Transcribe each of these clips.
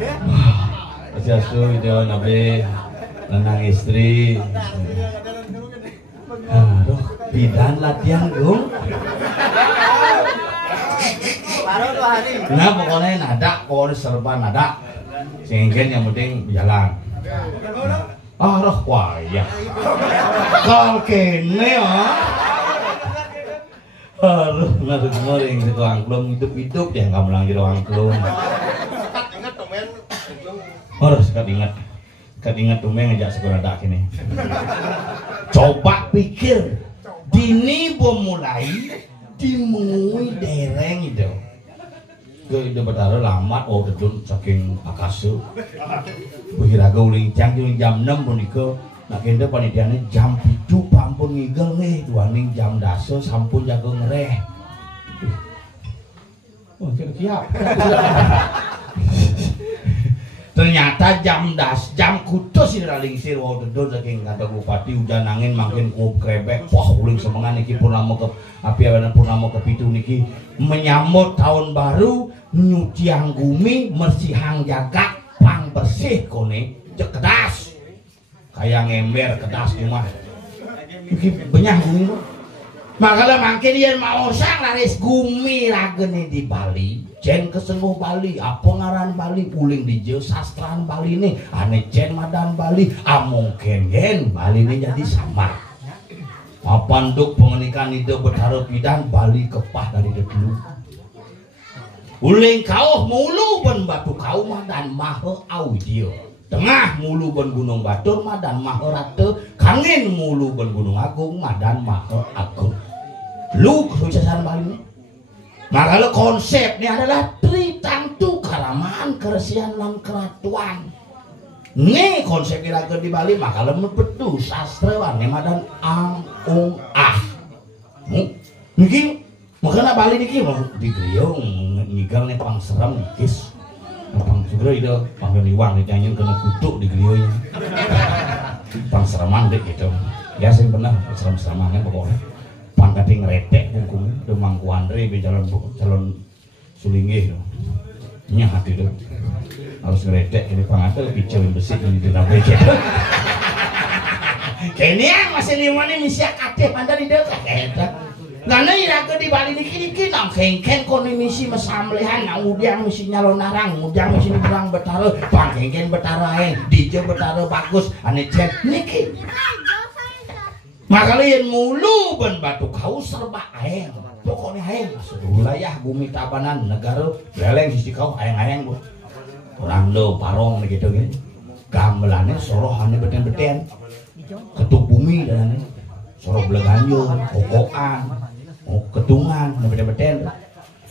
Swastiastu Ida Nabi Lanang istri. Aduh, bidan latihan gung. Nah pokoknya nada, pokoknya serba nada. Sehingga yang penting jalan. Roh wayah. Kal kene ya. Aduh, ngaduk ngering di angklung hidup-hidup ya nggak melang di angklung. Harus ingat tuh ngejak sekolah dak ini. Coba pikir, dini mulai dimui dereng itu. Itu betara lama, gedun saking akasu. Bihiraga uling cang jam 6 punika. Nak kenda panitiane jam 7 pampun ngigel nih, duaning jam daso sampun jaga ngereh. Oh, kira-kira. Ternyata jam kutus ini lingsir wau dedon saking kata bupati hujan angin makin krebek wah uling semangan niki purnama ke api awana purnama kepitu niki menyambut tahun baru nyuciang bumi mersihang jagat pang bersih kone cekedas kayak ngember kedas rumah niki benyah bumi makanya makin dia mau sang laris gumi lagene di Bali jen kesenuh Bali apa ngaran Bali uling di jauh sastraan Bali nih aneh jen madan Bali mungkin yen Bali ini jadi sama papanduk pengenikan ide bertaruh bidan Bali kepah dari dulu uling kau mulu ben batu kau madan mahe audio tengah mulu ben gunung batur madan mahe rate kangin mulu ben gunung agung madan mahe agung lu kesuksesan Bali ini. Nah kalau konsepnya adalah tritantu karamaan keresian lan keratuan. Nih konsep kira di Bali maka lemah betul sastrawan madan ang niki makanya Bali niki di griung ngigal nih pang seram nikis pang segera itu panggil liwang ditanyain kena kutuk di griungnya pang seraman deh gitu ya sih benar seram-seramannya pokoknya pangkating retek hukum demangku Andre be calon sulingih nya hati itu harus ngeretek ini pangatel piceun besi ini di beje kene yang masih limane misi aktif anda di dekat eta karena iraga di Bali niki nang kengken kono misi mesamlehan nang udiang misi nyalon narang udiang misi perang betara pangkengken betara DJ betara bagus ane jen niki maka lian mulu ben batu kau serba aeng pokoknya aeng wilayah bumi tabanan negara leleng sisi kau aeng-aeng bu orang lo parong gitu gini gamelannya sorohannya beten-beten ketuk bumi dan soroh beleganyo kokoan ketungan beten-beten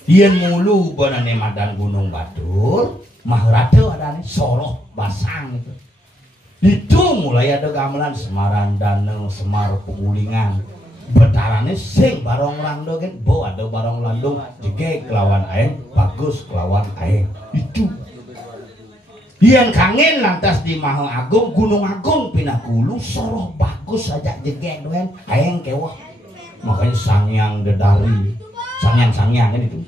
lian mulu benane madan gunung batur mahrate adane soroh basang itu itu mulai ada gamelan Semaran Danau Semar Pengulingan betarane sing barong landung kan bo ada barong landung jege kelawan aeng bagus kelawan aeng itu yang kangen lantas di Maha Agung Gunung Agung Pinakulu soroh bagus saja jege doen aeng kewah makanya sangyang dedari sangyang kan itu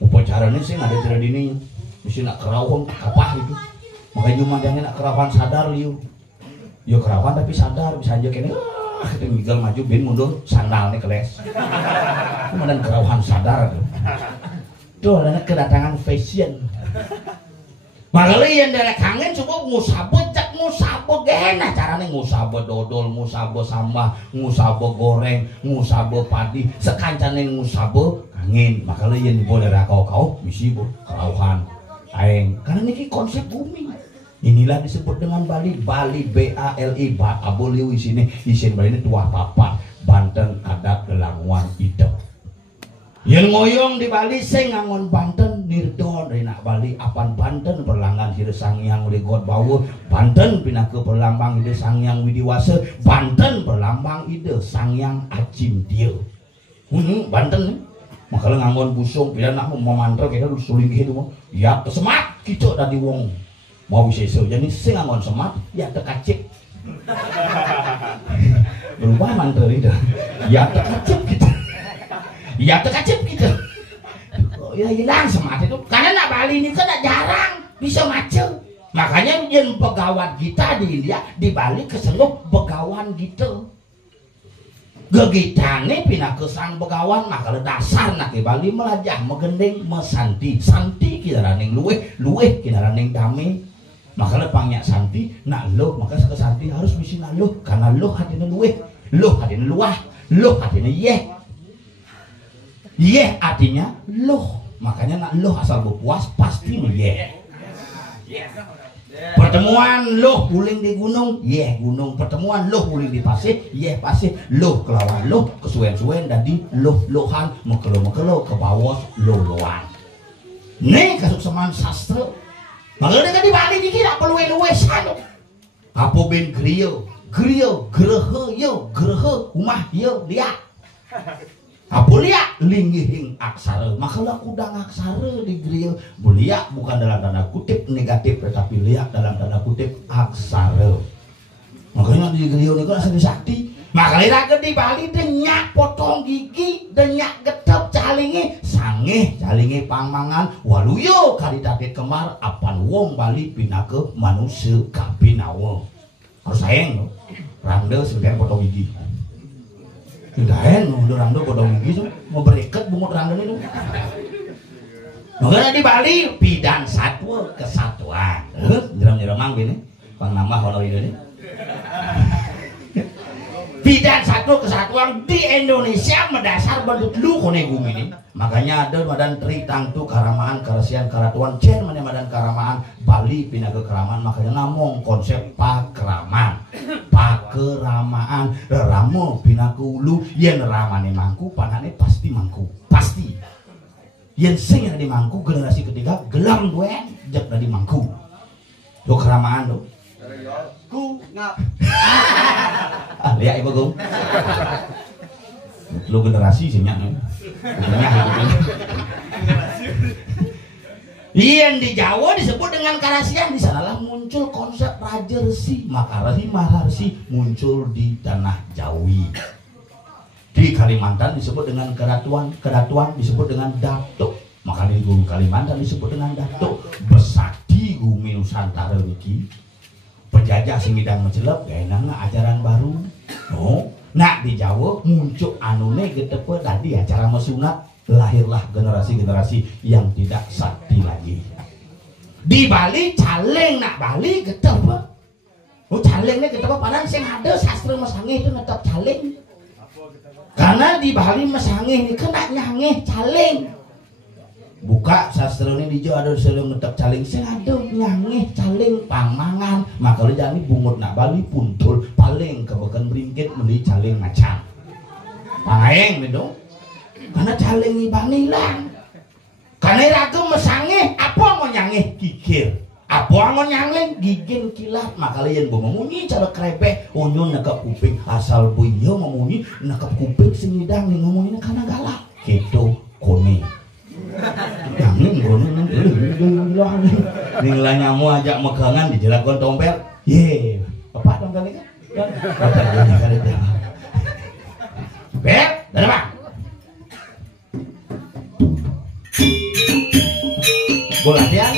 upacaranya sih ada tidak dini mesti nak kerawang kapah itu makanya cuma jangan nak kerawan sadar liu yo kerawan tapi sadar bisa aja kene kita minggal maju bin mundur sandalnya keles kemudian kerawan sadar tuh ada kedatangan fashion makanya yang dari kangen coba ngusabot cak ngusabot gena caranya ngusabot dodol ngusabot sambal ngusabot goreng ngusabot padi sekancane ngusabot kangen makanya yang boleh rakau misi bu kerauhan aeng karena ini konsep bumi inilah disebut dengan Bali BALI aboliu isine isin Bali ini tua papa Banten adat gelanguan hidup yang ngoyong di Bali sing ngangon Banten nirdon rina Bali apan Banten perlangan hire sangyang ligot bawu Banten pindah ke perlambang ide sangyang widiwase Banten perlambang ide sangyang acim dio Banten makanya ngangon busung bila nak memantra kita dulu suling gitu mau ya semat kita dari wong mau bisa jadi sing ngangon semat ya tekacik berubah mantra itu ya tekacik kita ya tekacik kita ya hilang semat itu karena nak Bali ini kan jarang bisa macem. Makanya yen begawan kita di India dibalik keseluruh begawan gitu. Gegitane pindah ke sang begawan maka dasar nak Bali melajah megendeng mesanti santi kinaraning luweh kinaraning damai. Maka pangnya santi nak loh maka santi harus misi nak loh karena loh hatinya luweh, loh hatinya luah, loh hatinya yeh artinya loh. Makanya nak loh asal berpuas pasti yeh. Pertemuan loh guling di gunung, gunung. Pertemuan loh guling di pasir, pasir. Loh kelawan loh kesuwen-suwen dadi loh-lohan mekelo-mekelo ke bawah loh-lohan. Nih kasukseman sastra. Makanya kan di Bali dikira peluwe-luwesan. Apa ben griyo, grehe, umah yo liat. Apa liat linggihing aksara. Makalah kudang aksara di griyo. Liat bukan dalam tanda kutip negatif tetapi liat dalam tanda kutip aksara. Makanya di griyo ini kan asal sakti. Makanya lagi di Bali denyak potong gigi, denyak getep calingi, sangeh calingi pangmangan, waluyo kali takit kemar apan wong Bali pindah ke manusia kabinawa. Harus sayang, randa sebenarnya potong gigi. Tidak udah randa potong gigi tuh, mau berikat bungut randa itu. Makanya di Bali bidan satwa kesatuan, nyeram-nyeramang gini, pang nama honor ini. Bidan satu kesatuan di Indonesia mendasar bentuk lu kone bumi ini. Makanya ada madan tri tangtu karamaan karasian karatuan cen mana madan karamaan Bali pindah ke keramaan. Makanya namong konsep pakeramaan ramo pindah ke ulu yen ramane mangku panane pasti mangku pasti yen sing yang di mangku generasi ketiga gelam gue jak dari mangku lo keramaan lo ku ngap lihat ibu gong lo generasi sih nyak yang di Jawa disebut dengan karasian, di sanalah muncul konsep raja resi, maka maharsi muncul di tanah Jawi. Di Kalimantan disebut dengan keratuan disebut dengan datuk, maka di Kalimantan disebut dengan datuk. Besakti Gumi Nusantara niki penjajah sing ngidang mencelep gaenana ajaran baru. No, nah di Jawa muncul anune getepe tadi acara mesunat. Lahirlah generasi-generasi yang tidak sakti lagi. Di Bali caleng nak Bali getep. Oh calengnya getep padahal sing ada sastra mesangeh itu netep caleng. Karena di Bali mesangeh ini kena nyangeh caleng. Buka sastra ini di Jawa ada sering netep caleng sing ada nyangeh caleng pangmangan. Maka lu jadi bungut nak Bali puntul paling kebekan beringkit meli caleng macam. Paeng gitu. Karena caleng ibang hilang. Karena ragam mesangeh, apa mau nyangeh gigir, apa mau nyangeh gigin kilat. Maka kalian memunyi cara krepeh, onyo nakap kuping asal buyo memunyi nakap kuping singidang nih ngomongin karena galak. Gitu kone. Jangan kone nanti hilang. Ninglah nyamu ajak megangan di jelagon tompel. Ye, apa tompel ini? Kata kali dia. Bek, dari mana? Boleh latihan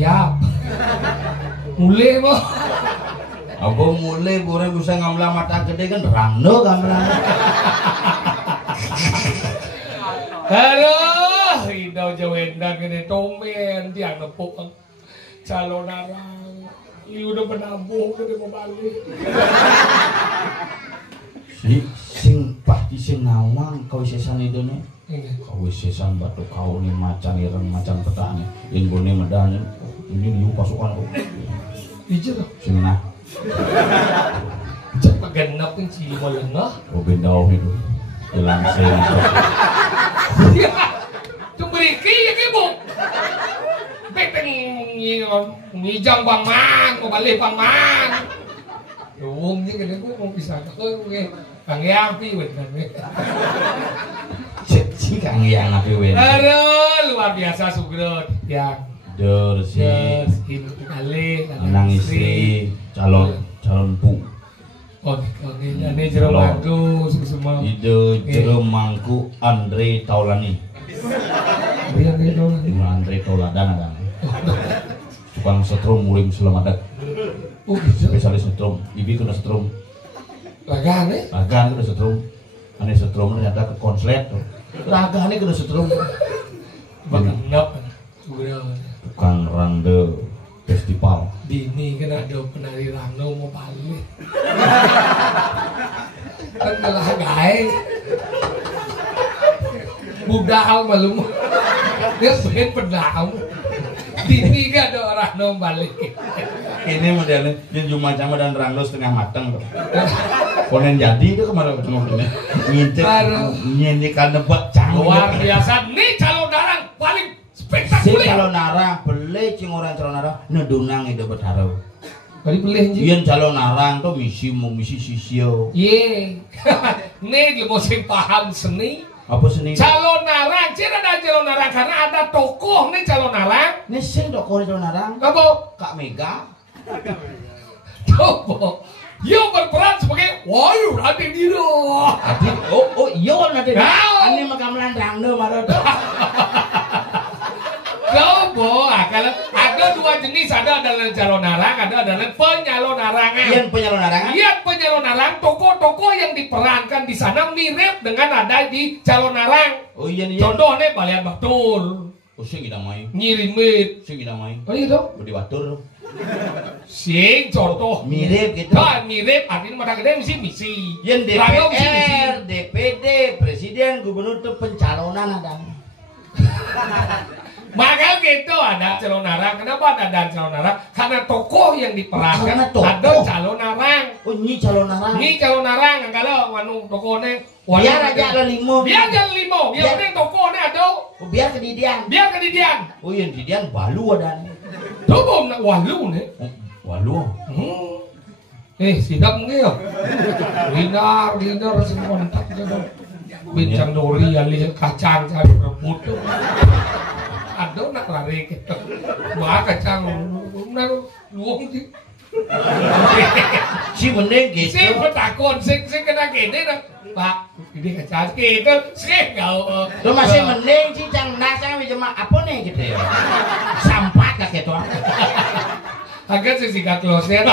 siap. Mulai mo. Apa mulai boleh bisa ngambil mata gede kan rangno gamelan. Aduh, Indau Jawendan gini tomen tiang nepuk calon arang. Ini udah menabung gede mau balik. Sing pasti sing nawang kau sesan itu nih. Kau sesan batu kau nih macan ireng macan petani. Yang gone medan ini liu pasukan kau. Ijir. Sing nah. Cek pagenap yang cili malengah. Oh bendau itu. Jelang sing. Cuma beriki ya kibu. Beteng ngijang Bang Man, mau balik Bang Man. Wong je kene ku mau pisah ke Kang Yang pi bener. Si Kang Yang api wen. Aduh, luar biasa Sugrot yang Dur si kali anak istri calon pu. Oke, ini jero mangku semua. Ide jero mangku Andre Taulani. Andre Tauladan ada. Tukang setrum muring selamadat. Oh gitu. Spesialis setrum. Ibi kena setrum. Lagan nih? Lagan kena setrum. Ane setrum ternyata ke konslet. Lagan kena setrum. Bagenap. Tukang rande festival. Dini kan ada penari rangno mau balik. Kan kalah guys. Budal malu. Dia pengen pedang. Dini kan ada orang no balik. Ini modelnya yang cuma sama dan rangno setengah matang tuh. Konen jadi itu kemarin ketemu ngintip nyendikan nebak canggih. Luar biasa nih calon darang paling spektakuler. Si calon narang beli cing orang calon narang nedunang itu bertaruh. Kali beli anjing. Iyan calon narang tuh misi sisio. Ye. Nih dia mau sing paham seni. Apa seni? Calon narang, cina ada calon narang karena ada tokoh nih calon narang. Nih sing tokoh calon narang. Apa? Kak Mega. Tokoh. Yo berperan sebagai wayu Raden Dino. Oh iya Raden. Ani magamelan rangno marot. Coba, kalau ada dua jenis, ada adalah calon narang, ada adalah penyalon narangan. Iya penyalon narangan. Iya penyalon narang, tokoh-tokoh yang diperankan di sana mirip dengan ada di calon narang. Oh iya. Contohnya Balian Batur. Oh sing kita main. Nyirimit. Sing kita main. Oh iya dong. Budi Batur. Sing contoh mirip gitu. Kan mirip, artinya mata gede misi. Yang DPR, DPD, Presiden, Gubernur itu pencalonan ada. Maka gitu ada calon narang. Kenapa ada calon narang? Karena tokoh yang diperankan ada calon narang. Oh ini calon narang. Ini calon narang. Kalau wanu tokohnya biar aja ada limo. Biar aja limo. Biar penting tokohnya ada. Biar kedidian. Biar kedidian. Oh yang kedidian balu ada. Coba nak walu nih. Walu. Sidap mungkin ya. Linar sing kontak jodoh. Bincang dori alih kacang cari rebut. Ada nak lari gitu. Wah kacang nak luang sih. Si mending gitu. Si petakon si kena gede nak. Pak, ini kacang gitu. Si kau. Lo masih mending si cang nasang cuma apa nih gitu ya. Sampah kak gitu. Agak sih sikat losnya.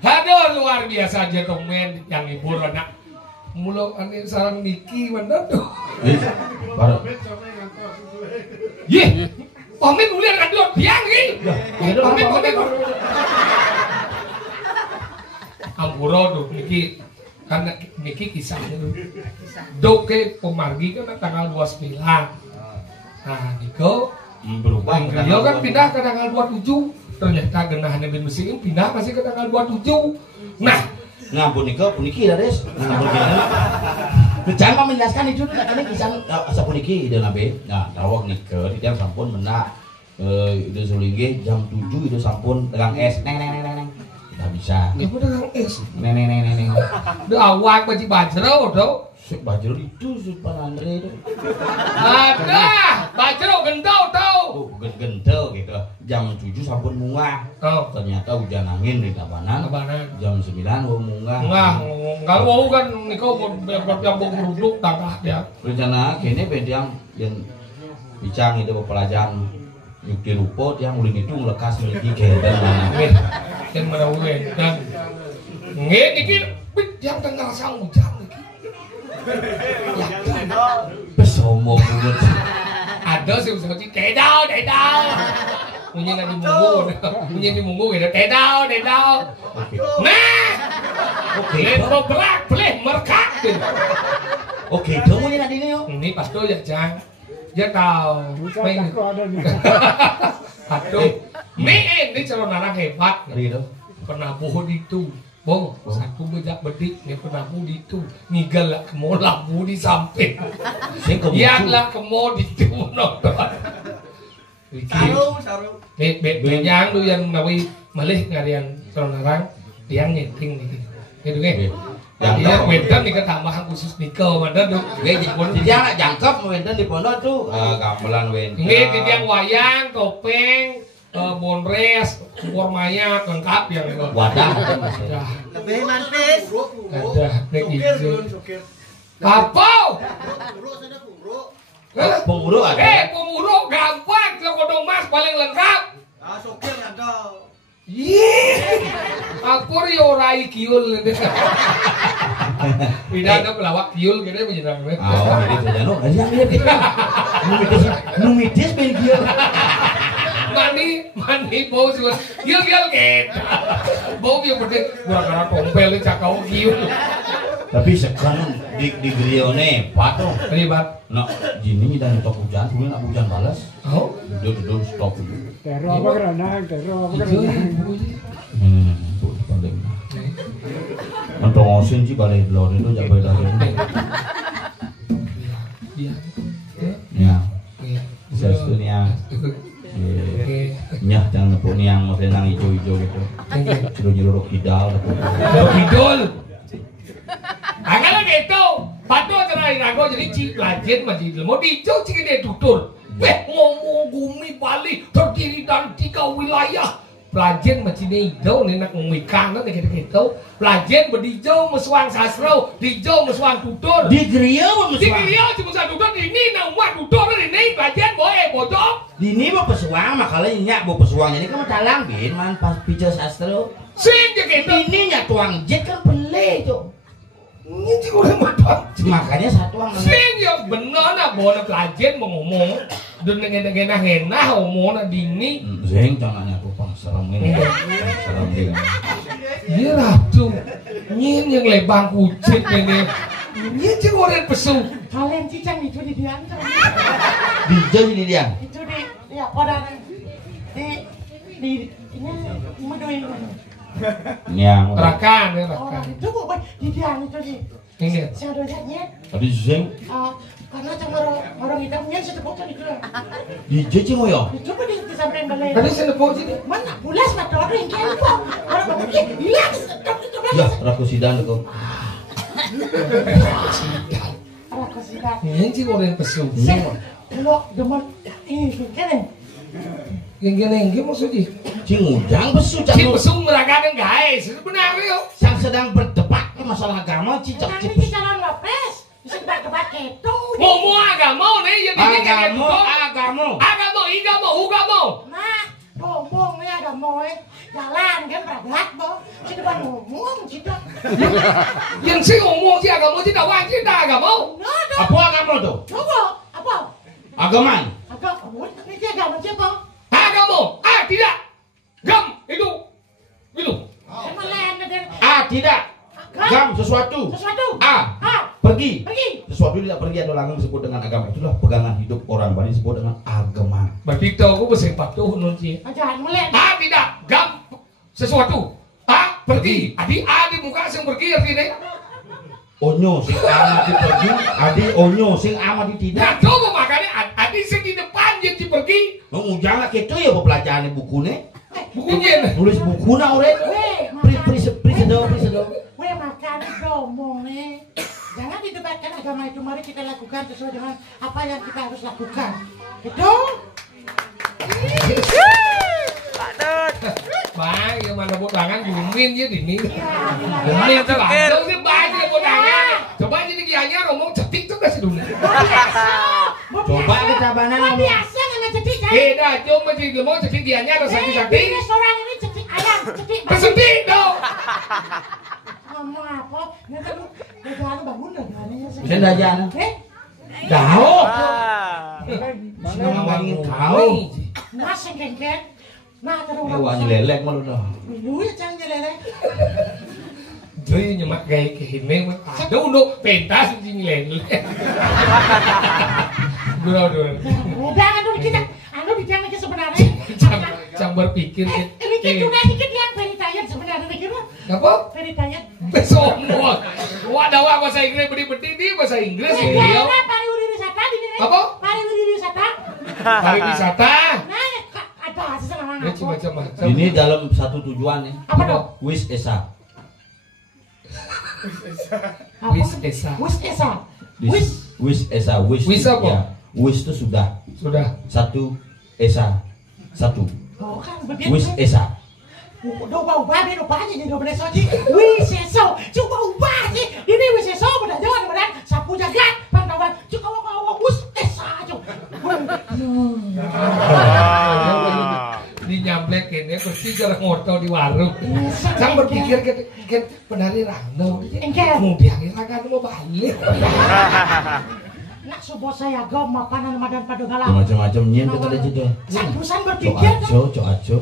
Aduh luar biasa gentleman yang hibur anak. Mula ane sarang Niki mana tuh? Ye, Omen mulai ngadot biang ni. Omen. Ampuro tuh Niki, karena Niki kisahnya. Doke pemargi kan tanggal 29. Nah Niko berubah. Dia kan pindah ke tanggal 27. Ternyata genahannya bin Musiim pindah masih ke tanggal 27. Nah. Ngampun puniki dah des. Jangan menjelaskan itu katanya kisah asa puniki ide nabe. Nah, tawak nikah dia sampun menak ide sulingge jam 7 ide sampun dagang es. Neng. Enggak bisa. Ibu dagang es. Neng. Udah awak baci bajro do. Sik bajro itu Sultan Andre itu. Ada, bajro gendau tau. Oh, gendel gitu. Jam 7 sampun munggah. Oh. Ternyata hujan angin di Tabanan. Jam 9 munggah. Enggak mau kan niko yang mau meruduk tangkah dia. Rencana kene bediang yang bicang itu pelajaran Yuki rupo tiang ulin itu ngelekas miliki kedan mana. Yang mana dan nggak dikit yang dengar sang hujan lagi. Yakin. Besombong banget. Ada sih usaha dedau. Punya di munggu gitu dedau. Nah, oke, berak boleh merkat. Oke, kamu ini tadi nih. Ini pastor ya Jang. Dia tahu. Aduh, ini calon anak hebat. Gitu. Pernah bohong itu. Bong, satu bejak bedik, dia pernah budi itu. Nigal lah kemo lampu di samping. Yang lah kemo di itu nonton. Saru. Yang lu yang nawi malih ngarian calon orang, yang nyeting nih. Gitu kan? Dia wedan nih ketambahan khusus nikel, mana tuh? Dia anak jangkep wedan di pondok tuh. Gamelan wedan. Ini dia wayang, topeng. Bonres, formanya lengkap yang wadah lebih mantis ada hijau apa penguruk ada penguruk gampang kodong mas paling lengkap sopir ada aku riorai kiul pidana pelawak kiul gitu menjelang ini pidana numidis ben kiul mani bau sih gil gitu bau yang penting gara-gara tompel cakau giul tapi sekarang di grione patung ribet nah gini dan stok hujan kemudian hujan balas oh duduk stok dulu teror apa kerenang paling untuk ngosin sih balik lor itu jabai lagi ya sesuatunya nyah jangan nepuk niang merenang hijau-hijau gitu nyuruh kidal kalau gitu patu terakhir aku jadi lajin masih mau hijau cik dia tutur ngomong bumi Bali terdiri dari 3 wilayah Pelajen macam ni hijau ni nak ngumikang tu gitu. Pelajen berdijau mesuang sasro, dijau mesuang tutur. Di Griau cuma satu tutur ini nak umat tutur ini pelajen boleh bodong. Ini mau pesuang makanya nyak mau pesuangnya ini kan talang bin man pas pijo sastro. Sing gitu. Ini nyak tuang jet kan peleh tu. Ini cuma mata. Makanya satu orang. Sing ya benar nak boleh pelajen ngomong. Dan dengan henah omong nak dini. Sing tangannya tu pang serem ini. Serem dia. Iya ratu. Nyin yang lebang kucing ini. Nyin cik orang pesu. Kalian cicang itu di diantar. Dijau di dia. Itu di ya pada di ini medoin. Yang Rakan ya Orang rakan. itu kok di dian itu di. Ini. Saya lihatnya. tadi sing Karena cuma orang hitamnya setepuk tadi keluar. dijau cing yo. Coba di sampai balai. Tadi saya nepuk sini. Mana bulas mata orang yang kaya. Orang begini hilang. Ya, raku sidan tu. Orang kesidan. Nyin cik orang pesu. Kalau demen ini kan. Yang gini maksudnya. Cing ujang besu Cik cang. pesu meragakan guys. Sebenarnya yo. Sang sedang berdebat masalah agama cicak Kan cip. ini calon wapres. Bisa debat itu. Ngomong agama nih ya Agama. Agama. Nah, ngomong nih ada mau jalan kan berat boh. Ci depan ngomong cita. Yang sih ngomong sih agama tidak wajib tak agama. Apa agama tu? Coba apa? Agaman. Agama ini dia agama siapa? Agama. Tidak. Gam itu. Sama lain dengan Tidak. Gam sesuatu. Pergi. Sesuatu tidak pergi atau langgeng disebut dengan agama. Itulah pegangan hidup orang Bali disebut dengan agama. Berarti tahu aku bahasa patuh nunci. Jangan melek. Tidak. Gam sesuatu. Pergi. Adi muka yang pergi artinya. Onyo sing amat pergi, adi onyo sing amat tidak. Nah, coba makanya adi sing di depan yang pergi. Mengujang lah gitu ya pelajaran bukunya. Bukunya. Nulis buku na orang. Prisedo. Weh makan ngomong nih. Jangan didebatkan agama itu, mari kita lakukan sesuai dengan apa yang kita harus lakukan. Gitu? Bang, yang mana botangan gumin ya di ini. Gumin itu ada sih banyak botangan. Coba jadi kianya ngomong cetik tuh kasih dulu. Coba kita Biasa nggak cetik dah cuma jadi lemong cedik dianya ada sakit-sakit. Di restoran ini cedik ayam, cedik babi. Kesedih dong. Ngomong apa? Ini kan udah bangun dah gimana sih? Bisa dah jangan. Tahu. Senang ingin tahu. Mas kengkeng. Nah, terus Wah nyelelek malu dah. Lu ya jangan nyelelek. Jadi nyemak kayak gini, ada untuk pentas di nyelelek. Dua. Udah anu kita, anu bicara lagi sebenarnya. Cang berpikir. Ini juga dikit yang veritarian sebenarnya dikit. Apa? Veritarian. Semua. Wadah bahasa Inggris bedi-bedi di bahasa Inggris Ya, ya. pariwisata di sini. Apa? Pariwisata. Pariwisata. Nah, ada sesuatu Ya macam-macam. Ini dalam satu tujuan nih. apa dong? Wis Esa. Wis Esa. Wis Esa. Wis. Wis Esa. Wis apa? Ya. Wis itu sudah. Sudah. Satu Esa. Satu. Oh kan begitu. Wis Esa. Udah ubah deh, ubah aja jadi bener soji. Wis Esa. Coba ubah sih. Ini wis Esa bener jangan bener. Sapu jagat pantauan. Coba wis Esa aja. Di nyamplek ini pasti jarang ngoto di warung. Sang berpikir kan penari rano. Kemudian kita kan mau balik. Nak subuh saya gom makanan madan padungala. Macam-macam nyen kita ada juga. Sambusan Cok berpikir aco.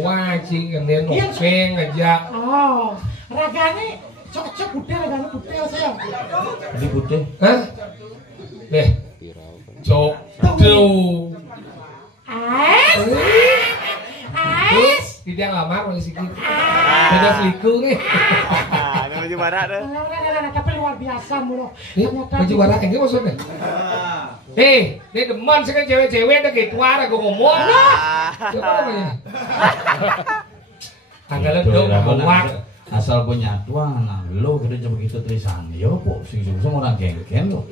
Wah cing ini nopeng aja. Oh, ragane cocok putih ragane putih saya. Ini putih. Hah? Deh. Cok. Tuh. Ais. Tidak lamar masih sedikit. Beda selingkuh nih. Baju barak dah. Tapi luar biasa mulu. Baju barak ini maksudnya. Ini demen sih kan cewek-cewek udah gitu ada gue ngomong. Siapa namanya? Tanggalan dong ngomong. Asal punya tuan, nah lo kita coba gitu tulisan, yo po, sing-sing orang genggen lo.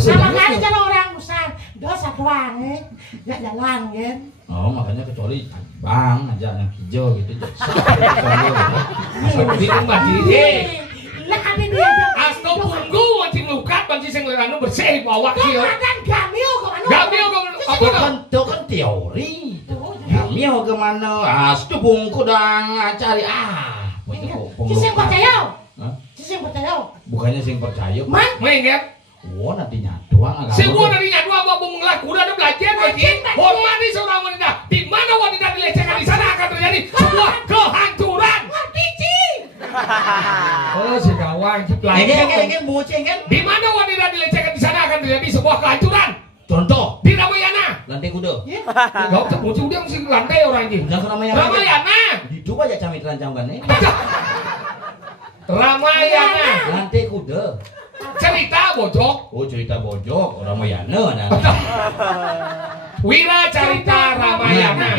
Sama kali cara orang musan, dosa doang ya jalan kan. Oh makanya kecuali bang aja yang hijau gitu. Seperti itu mbak Cici. Lah ada dia. Asto punggu mancing lukat mancing sing anu bersih bawa sih. Kan gamil kok anu. Gamil kok apa Itu kan teori. Gamil kemana? Astu bungku dang cari Sing percaya. Sing percaya. Bukannya sing percaya. main kan? Wah nantinya doang agak. Semua nadinya dua bawa ngelaku udah belajar lagi. Hormati seorang wanita. Di mana wanita dilecehkan di sana akan terjadi sebuah kehancuran. Biji. Oh si kawan si pelajar. Boceng kan? Di mana wanita dilecehkan di sana akan terjadi sebuah kehancuran. Contoh. Di Ramayana. Lantai kuda. Gak usah muncul dia mesti lantai orang ini. Jangan Ramayana. Ramayana. Hidup aja camit rancangkannya. Ramayana. Lantai kuda. Cerita bojok. Oh cerita bojok Ramayana nah. Wira Carita Ramayana.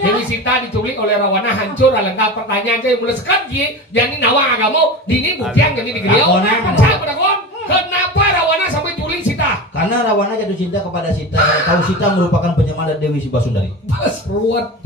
Dewi Sita diculik oleh Rawana hancur alangkah pertanyaan saya mulai sekarang jadi nawang agama dini buktian jadi digeriau. Saya penakon kenapa Rawana sampai culik Sita? Karena Rawana jatuh cinta kepada Sita. Tahu Sita merupakan penyemah dari Dewi Sibasundari. Pas ruwet.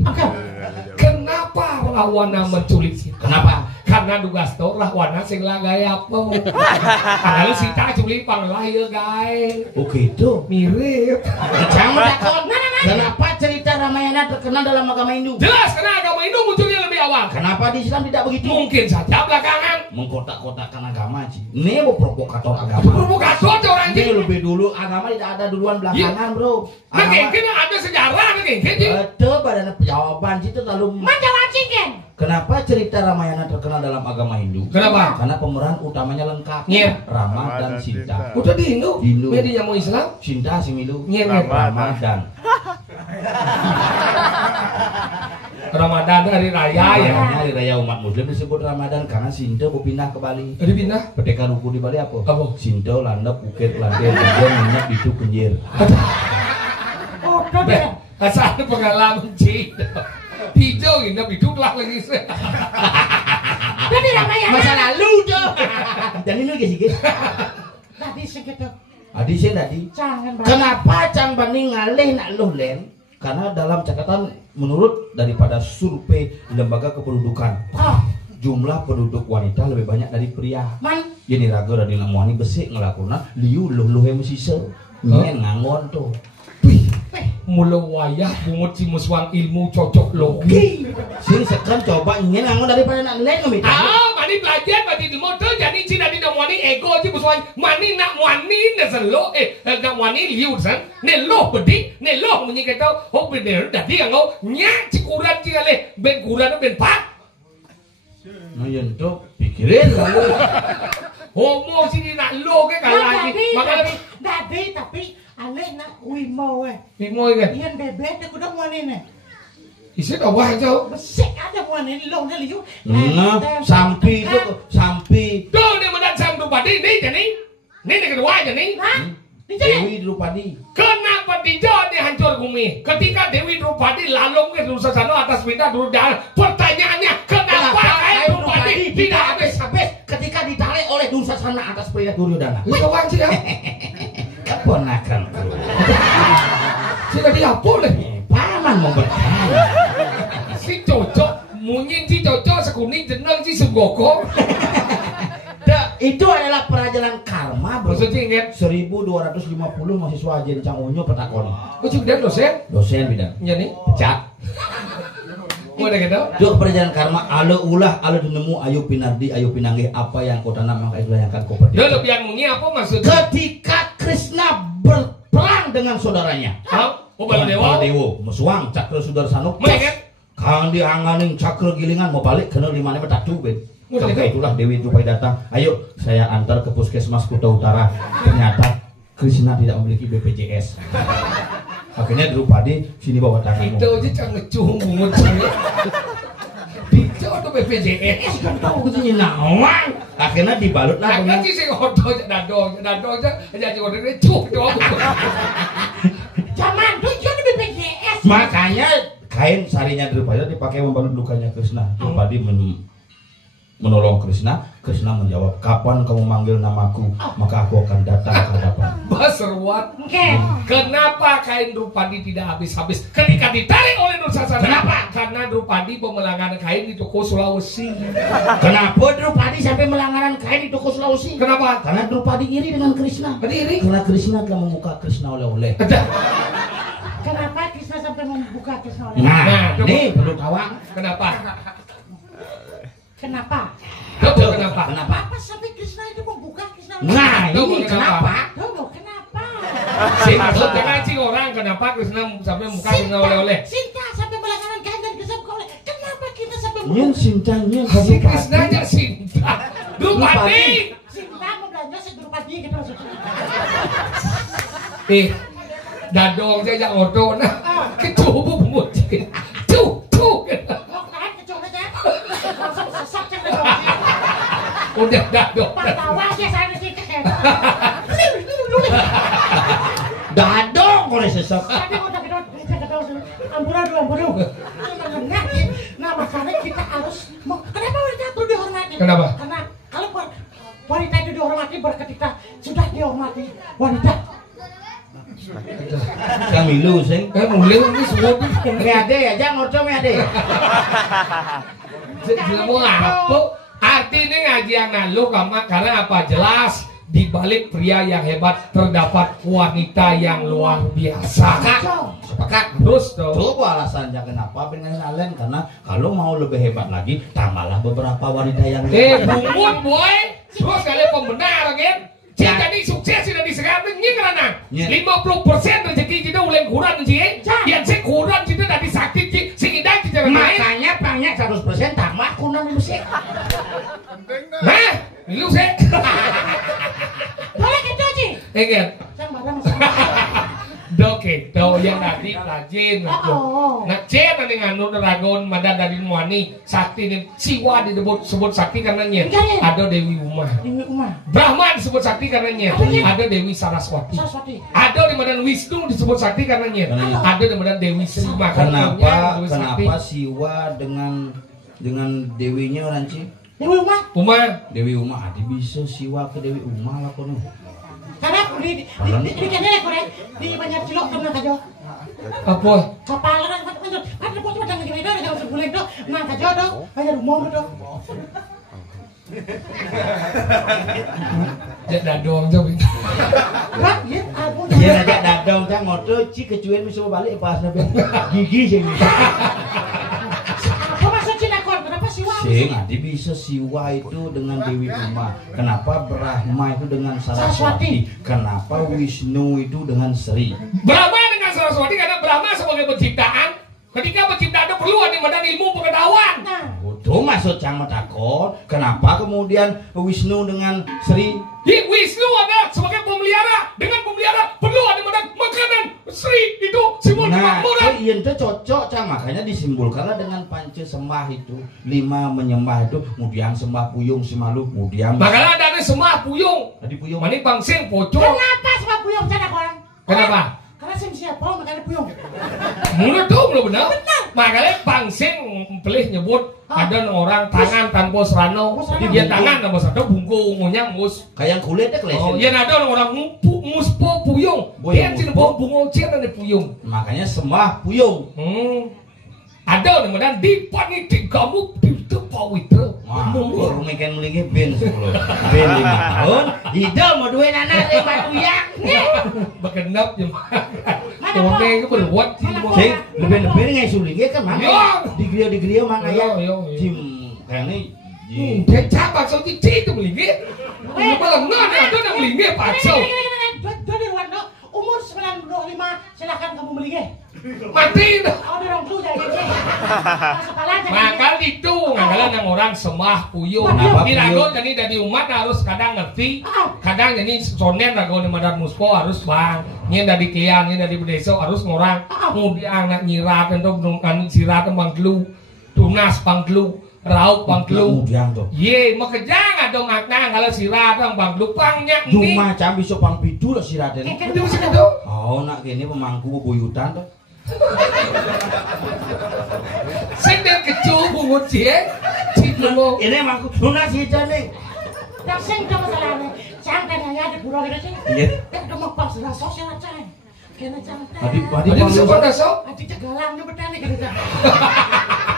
Kenapa Rawana menculik Sita? Kenapa? Karena dugasto Rawana sing lagaya apa? Padahal Sita culik panglah ya guys. Oh gitu. Mirip. Jangan takut. Kenapa cerita Ramayana terkenal dalam agama Hindu? Jelas karena agama Hindu munculnya lebih awal. Kenapa di Islam tidak begitu? Mungkin saja belakangan. Mengkotak-kotakan agama sih. Ini mau provokator agama. Provokator tuh orang Ini ini. lebih dulu agama tidak ada duluan belakangan bro. Nah mungkin ada sejarah mungkin. Itu pada jawaban situ lalu. Menjawab ciken. Kenapa cerita Ramayana terkenal dalam agama Hindu? Kenapa? Karena pemeran utamanya lengkap. Iya. Rama dan Sinta. Udah di Hindu. Hindu. Media mau Islam. Sinta si Milu. Iya. Ramadan. Ramadan hari raya ya. Hari raya umat Muslim disebut Ramadan karena Sinta mau pindah ke Bali. Jadi pindah. Pendekar ruku di Bali apa? Apa? Sinta landep bukit lantai kemudian minyak itu kenjir. Oh, dia. Asal pengalaman cik. Hijau ini hidup lah lagi. Jadi Ramayana. Masa lalu tuh. Dan ini lagi sih guys. Tadi segitu. Adi sih tadi. Jangan banget. Kenapa Cang Bani ngalih nak luh len? Karena dalam catatan menurut daripada survei lembaga kependudukan, jumlah penduduk wanita lebih banyak dari pria. Man. Jadi raga dari lamuani besik ngelakuna liu luh luh yang mesise. Nyen ngangon tuh. Weh. mula wayah bungut si muswang ilmu cocok logi. Sing sekan coba ingin nganggo daripada nak nilai ngamit. Mani belajar mani ilmu tu jadi cina di nak wani ego si muswang mani nak wani neselo nak wani liu san nelo bedi nelo munyi kata oh bener dadi ngau nyak cikuran cikale ben kuran ben pak. Nah yentuk pikirin kamu. Homo sini nak lo ke kalah lagi. Makanya Dadi tapi aleh nak wimo Wimo kan. Ian bebek aku dah wani ne. Isi dah wah jauh. Besek ada wani lo ne liu. Nah, sampi itu sampi. Tuh ni medan sam Drupadi ni jadi. Ni kedua jadi. Dewi Drupadi. Kenapa dijauh dihancur bumi? Ketika Dewi Drupadi lalung ke Dursasana atas pindah Durudana, pertanyaannya kenapa Drupadi tidak habis-habis ketika ditarik oleh Dursasana atas perintah Duryodhana? Itu kawan sih ya? Keponakanku. Sudah diapol deh. Paman mau bertanya. Si cocok, munyin si cocok, sekuning jeneng si sugoko. Itu adalah pelajaran karma bro. Maksudnya ingat 1250 mahasiswa Ajen Cang Unyu petakon. oh sudah dosen? Dosen bidang. Ya nih. Cak. Mau ada gitu? Itu pelajaran karma. Ale ulah, ale dinemu, ayo pinardi, ayo pinanggih apa yang kau tanam maka itulah yang akan kau petik. Dia lebih munyi apa maksudnya? Ketika Krishna berperang dengan saudaranya. Oh Baladewa. Baladewa, Muswang, Cakra Sudarsana. Mengingat? Kang dianganing Cakra gilingan mau balik kena limane bertacu ben. Sampai itulah Dewi Drupadi datang. Ayo saya antar ke puskesmas Kuta Utara. Ternyata Krishna tidak memiliki BPJS. Akhirnya Drupadi sini bawa tanganmu. Itu aja jangan ngecung bungut saya. Bicara tuh BPJS. Kan tahu gitu nawang. Akhirnya dibalut lah dengan. Agak sih saya ngotot dado aja jadi ngotot cuk doang. Zaman tuh jadi BPJS. Makanya kain sarinya Drupadi dipakai membalut lukanya Krishna. Drupadi menolong Krishna. Krishna menjawab, kapan kamu manggil namaku maka aku akan datang ke hadapan. Baserwat. Oke. Kenapa kain Drupadi tidak habis-habis ketika ditarik oleh Dursasana? Kenapa? Karena Drupadi pemelanggaran kain di toko Sulawesi. Kenapa Drupadi sampai melanggaran kain di toko Sulawesi? Kenapa? Karena Drupadi iri dengan Krishna. Iri. Karena Krishna telah membuka Krishna oleh-oleh. Kenapa Krishna sampai membuka Krishna? Nah, nih perlu tawang. Kenapa? Kenapa? Tahu kenapa? Kenapa? Apa sampai Krishna itu membuka Krishna? Nah, Tahu ini kenapa? Tahu kenapa? Maksud jangan sih orang kenapa Krishna sampai muka Krishna oleh-oleh? Sinta sampai melanggaran kain dan Krishna buka oleh. Kenapa kita sampai Nyen cintanya Si Krishna aja Sinta. Drupadi. Sinta mau belanja si Drupadi gitu maksudnya. Dadong saya jangan ordo nah. Kecubu bungut. Cuh. Oh kan kecuali aja. Langsung sesak cek Udah dadong. Pertawa sih saya sih kayak. dadong oleh sesek. Tapi udah gedor. Ampura. Nah masalahnya kita harus kenapa wanita itu dihormati? Kenapa? Karena kalau wanita itu dihormati berketika sudah dihormati wanita. Kamilu sing. Mulai ini semua Meade ya, jangan ngorco meade. Jelas mau apa? Artinya ngaji yang lalu karena apa? Jelas di balik pria yang hebat terdapat wanita yang luar biasa. Sepakat. Terus tuh. Coba alasannya kenapa pengen alen karena kalau mau lebih hebat lagi tambahlah beberapa wanita yang bungut boy. Terus kalian pembenar kan? Jadi sukses sudah disekarang ini karena 50% rezeki kita mulai kurang sih. Yang saya kurang kita dari sakit sih. Sehingga kita makanya banyak 100% tambah kunan musik. Hah? Lu sih? Boleh gitu sih. Enggak. Saya barang sama. Oke, do yang tadi rajin Oh. Nah, cek nanti nganu dragon mada dari Muani sakti ini siwa disebut sakti karenanya ada Dewi Uma. Dewi Uma. Brahma disebut sakti karenanya ada Dewi Saraswati. Ada di Madan Wisnu disebut sakti karenanya ada di Madan Dewi Sri. Kenapa Siwa dengan dewinya orang Ci? Dewi Uma. Dewi Uma, adi bisa Siwa ke Dewi Uma lah kono. Karena di kene korek di banyak cilok temen kajo. Apa? Kapal kan ada pocong ada ngene do ada sebulan do nang kajo do banyak rumah do. Ya dadong coba. Rak ya aku. Iya aja dadong cang motor ci kecuan bisa balik pas nabe gigi sih. Apa maksud sinekon? Kenapa siwa? Sing adi bisa siwa itu dengan Dewi Uma. Kenapa Brahma itu dengan Saraswati? Kenapa Wisnu itu dengan Sri? Brahma dengan Saraswati karena Brahma sebagai penciptaan. Ketika penciptaan itu perlu ada ilmu pengetahuan. Itu maksud Cang Matakon. Kenapa kemudian Wisnu dengan Sri? Wisnu ada sebagai pemelihara. Dengan pemelihara perlu ada makanan. Sri itu simbol kemakmuran. Iya itu cocok Cang. Makanya disimbolkanlah dengan panca sembah itu. 5 menyembah itu. Mudiang sembah puyung simalu. Mudiang. Makanya ada sembah puyung. Tadi puyung. Mani bangsing pocok. Kenapa sembah puyung sana kon? Kenapa? Karena sim siapa makanya puyung. Menurut tuh belum benar. Makanya bangsing pelih nyebut ada orang tangan tanpa serano. Dia tangan tanpa serano bungku ngunyang mus. Kayak kulitnya kelihatan. Oh, iya ada orang muspo puyung. Dia sini bungo cian ada puyung. Makanya sembah puyung. Ada kemudian di panitik kamu itu pawitra. Wah, baru mikir melingki ben 10. Ben 5 tahun. Ida mau duit anak batu yang. Bekenap ya. Tone itu berbuat Sing lebih-lebih ngai sulingnya kan mana? Digriya mana ya? Jim kayaknya dia cabak so cici itu melingki. Malam nggak ada yang melingki pakso. Dari Wando umur 95 silakan kamu melingki. Mati dah. Oh, orang tuh jadi. Maka itu ngagalan yang orang sembah puyung. Dirago jadi dari umat harus kadang ngerti, kadang jadi sonen rago di madan muspo harus bang. Ini dari klian, ini dari desa harus ngorang. Kemudian anak nyirat untuk menungkan sirat bangklu, tunas bangklu, raup bangklu. Ye, mau kejang ada ngakna kalau sirat bangklu pangnya ini. Cuma cam bisa pang pidu lah siratnya. Itu bisa itu. Oh, nak gini pemangku bebuyutan tuh. Sing dan kecu bungut cie, ciplo. Ini mangku lunas sih nih. Yang sing itu masalahnya, cantik hanya di pulau kita sih. Iya. Kita mau pas lah sosial aja. Kena cantik. Tadi Siapa dah so? Adi cegalangnya bertani kita.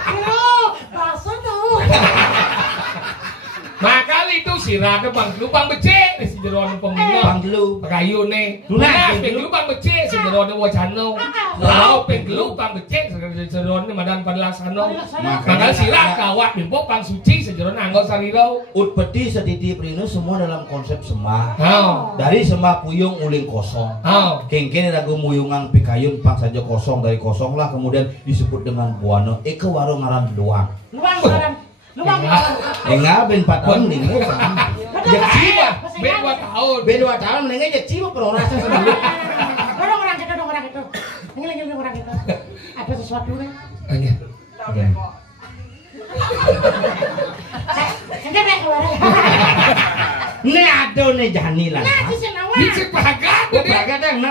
Yo, bahasa tuh. Maka itu siratnya bangklu bang becek si jeroan pemina. Bangklu. Kayu nih. Lunas Penglu bang becek si jeroan wacano. Lau penglu bang becek si jeroan madan padlaksano. Maka sirat kawat bimbok bang suci si jeroan anggo sariro. Utpeti setiti prinu semua dalam konsep sembah. Dari sembah puyung uling kosong. Kengken ragu muyungan pikayun pang saja kosong dari kosong lah kemudian disebut dengan buana. Eke warung ngaran doang. Luang sekarang. Luang. Enggak ben 4 tahun nih. Ya ciba, ben 2 tahun. Ben 2 tahun nengen ya ciba perorasa sendiri. Dong orang itu. Ngilangin orang itu. Ada sesuatu nih. Oke. Oke. Enggak deh keluar. Nih ada nih janilan. Nah, di sana. Bisa peragat jadi.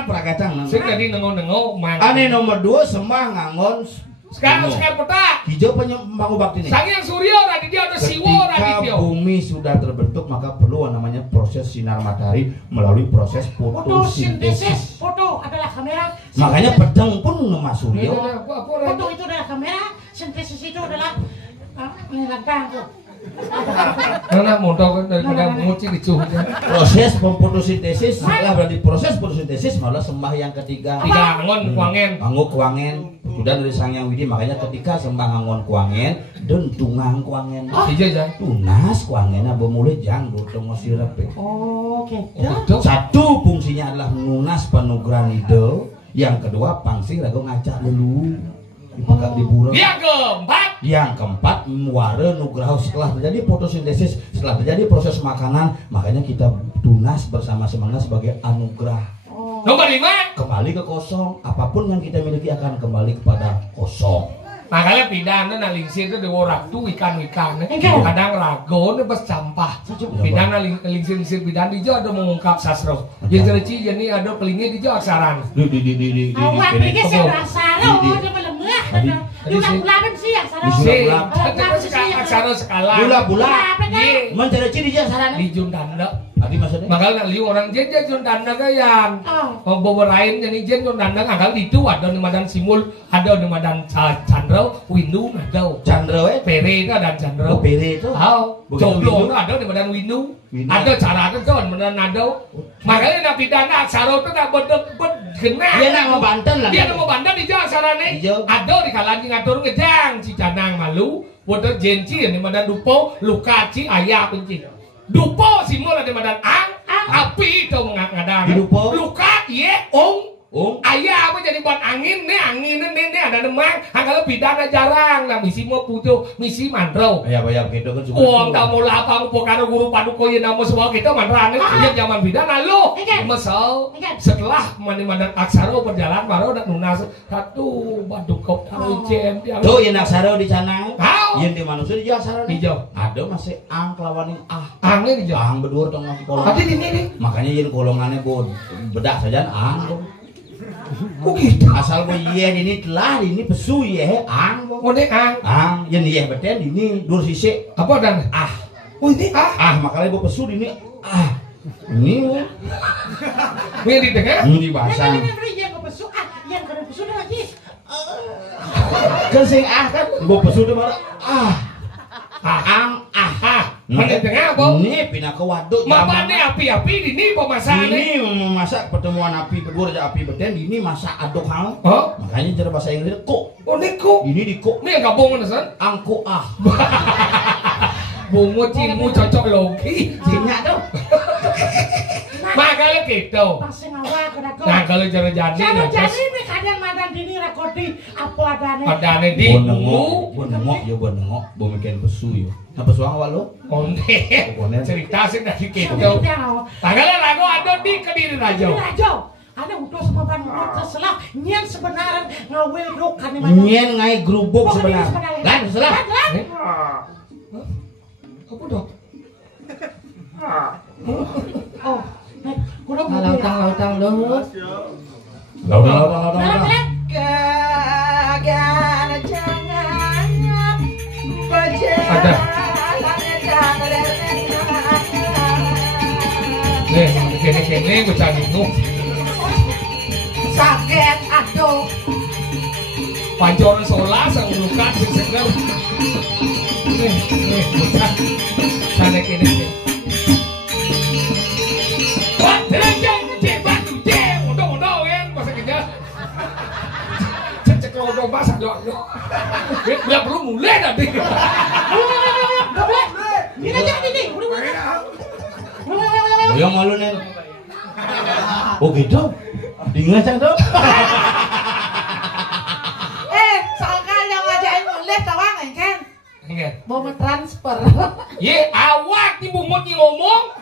Pragatang. Sing tadi nengo-nengo mang. Ane nomor 2 sembah ngangon Sekarang peta. hijau penyembah bakti ini. Sang yang surya Raditya ada siwo Ketika Raditya. bumi sudah terbentuk maka perlu namanya proses sinar matahari melalui proses fotosintesis. Foto adalah kamera. Makanya pedang pun nama surya. Foto itu adalah kamera. Sintesis itu adalah lantang tuh. Nana montong daripada menguci dicuh. Proses fotosintesis setelah berarti proses fotosintesis malah sembah yang ketiga. Tiga angon kuangen. Anggo kuangen sudah dari Sang Yang Widi makanya ketika sembah angon kuangen dan tungang kuangen. Iya aja. Tunas kuangennya bermulai jang dotong sirap. Oh, gitu. Satu fungsinya adalah nunas panugrahan ide, yang kedua pangsi rago ngacak lelu dipegak di burung. Yang keempat muara nugraha setelah terjadi fotosintesis, setelah terjadi proses makanan, makanya kita tunas bersama semangat sebagai anugerah. Nomor 5 kembali ke kosong, apapun yang kita miliki akan kembali kepada kosong. Makanya pidana na lingsir itu dewa tu ikan-ikan kadang rago pas sampah pidana lingsir pidana di ada mengungkap sastra jadi cerci jadi ada pelingnya di aksaran awak pelingnya sastra ada melemah bulan-bulan sih aksara skala bulan-bulan mencerci di aksaran di Jundanda tadi maksudnya makanya liu orang jenja Jundanda kayan bawa lain jadi jen Jundanda akal itu ada di madan simul ada di madan Chandra Windu ada Chandra Pere itu ada Chandra Pere itu Jomblo itu ada di badan Windu ada cara itu di badan Nado makanya nabi dana aksara itu tak kena. Dia nak mau Banten lah. Dia mau Banten di jalan sarane. Ada di kalangan ngatur ngedang si canang malu. Wadah jenci yang di madan dupo, lukaci ayah benci. Dupo si mula di madan api itu ngadang. Dupo. Luka ye ayah apa jadi buat angin nih ada nemang kalau bidana jarang nah misi mau pujo misi mandro ya gitu kan uang kamu lapang pokano guru paduko yang nama semua kita mandrane yang zaman bidana lo mesel setelah mandan aksara berjalan baru dan nunas satu badukop ujian tuh yang aksara di sana yang di manusia di aksara di jauh ada masih lawan yang angin di jauh ang berdua tengah kolong makanya yang kolongannya bedak saja oh gitu asal iya ini telah ini pesu ya oh deh yang iya beten ini dur sisi apa dan oh ini makanya gua pesu ini ini di tengah ini bahasa yang gua pesu yang kena pesu lagi kan sing kan gua pesu tuh marah Mana tengah apa? Ini pindah ke waduk. Mapane api-api ini pemasakan. Ini memasak pertemuan api berdua aja api beten. Ini masak aduk hal. Makanya cara bahasa Inggris kok. Oh ini kok. Ini di kok. Ini yang gabung mana san? Angko Bungo cimu cocok logi. Cinya tuh. Makanya gitu. Nah kalau cara jadi. Cara jadi ini kadang mandan dini rekodi apa adane. Adane di. Bonengok ya bonengok. Bo bikin pesu yo. Nah pesu awal lo. Onde. Cerita sih dari gitu. Tanggalnya lagu ada di Kediri Rajo. Ada udah sepapan terselah nyen sebenarnya ngawil ruk kan nyen ngai grubuk sebenarnya. Lan selah. Apa dok? Oh, kurang lautang lu. Kagak jangan baca. Ada. Kene gue cari nu. Sakit aduh. Pancoran solas yang luka sing seger. Bocah. Sana kene. Wah, terjang cepat tuh, udah yang masa kerja. Cek kalau basah doang. Udah perlu mulai tadi. Ini aja ini. Yang malu nih. Oh gitu. Dingan sang tuh. Soalnya yang ngajain mulai tawang kan. Mau transfer. Ye, awak di bumut ngomong.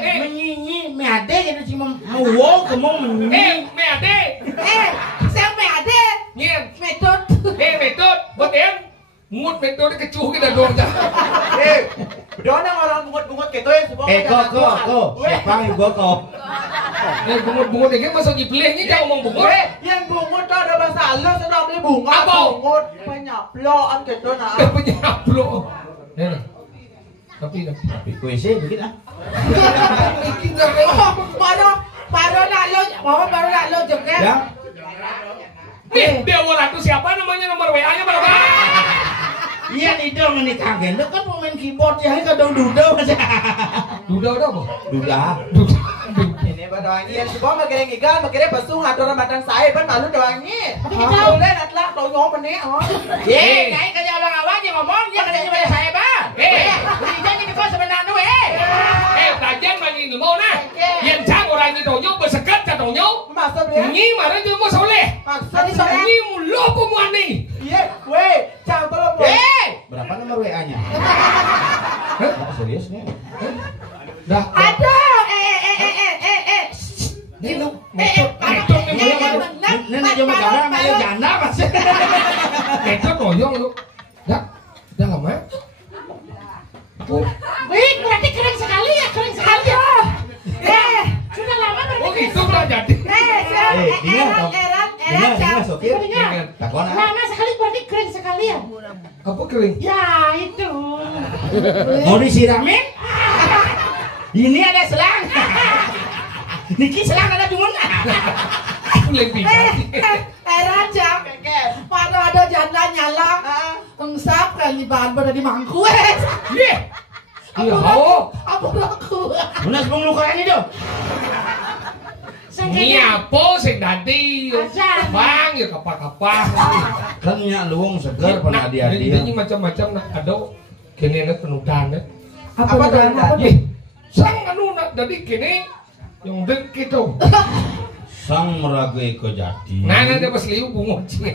Menyinyi, meade gitu sih mau menyinyi. Meade. Saya meade. Metode. Metode. Betul. Mut metode kecuh kita dong. Bedona orang bungut-bungut gitu ya semua. Kok. Siapa yang gua kok? Bungut ini masuk dipilihnya jangan ngomong bungut. Yang bungut tuh ada bahasa halus sudah beli bunga. Apa? Bungut penyaploan gitu nah. Penyaplo. Tapi kuisi dikit ah. Baru lalu juga. Ya. Nih, dia orang itu siapa namanya nomor WA-nya berapa? Iya nih dong ini kaget. Itu kan pemain keyboard ya, kadang duda aja. Duda apa? Duda. Ini badoangi yang semua makanya ngigal, makanya basuh ngatur ramadan saya kan malu doangi. Boleh natlah tau nyom ini. Kayak kerja orang awal yang ngomong dia kerja pada saya bang. Berikan ini kau sebenarnya Pelajar lagi ngomong nah. Yang cang orang itu nyom bersekat kata nyom. Maksud dia? Nyi mana nyom soleh. Maksud Nyi mulu pemuani. Iya, weh, cang tolong. Berapa nomor WA-nya? Serius nih? Dah. Aduh, Nino. Nenek cuma gambar sama janda masih. Itu koyong lu. Dah. Dah lama. Wih, berarti keren sekali ya. Sudah lama berarti. Oh gitu lah jadi. Dengar, sopir. Lama sekali berarti keren sekali ya. Apa kering? Ya itu. Mau disiramin? Ini ada selang. Niki selang ada cuma. Lebih. Raja. Pada ada janda nyala. Engsap kali bahan pada di mangku. Iya. Iya. Apa aku? Mana sebelum luka ini dong? Nyapo sing dadi. Bang ya kapak-kapak. Kan nya luwung seger pernah dia. Ini macam-macam nak ado kene nak penudan deh. Apa dan? Sang anu nak jadi kene yang dek gitu. Sang meraga iko jadi. Nah dia pas liu bungo cing.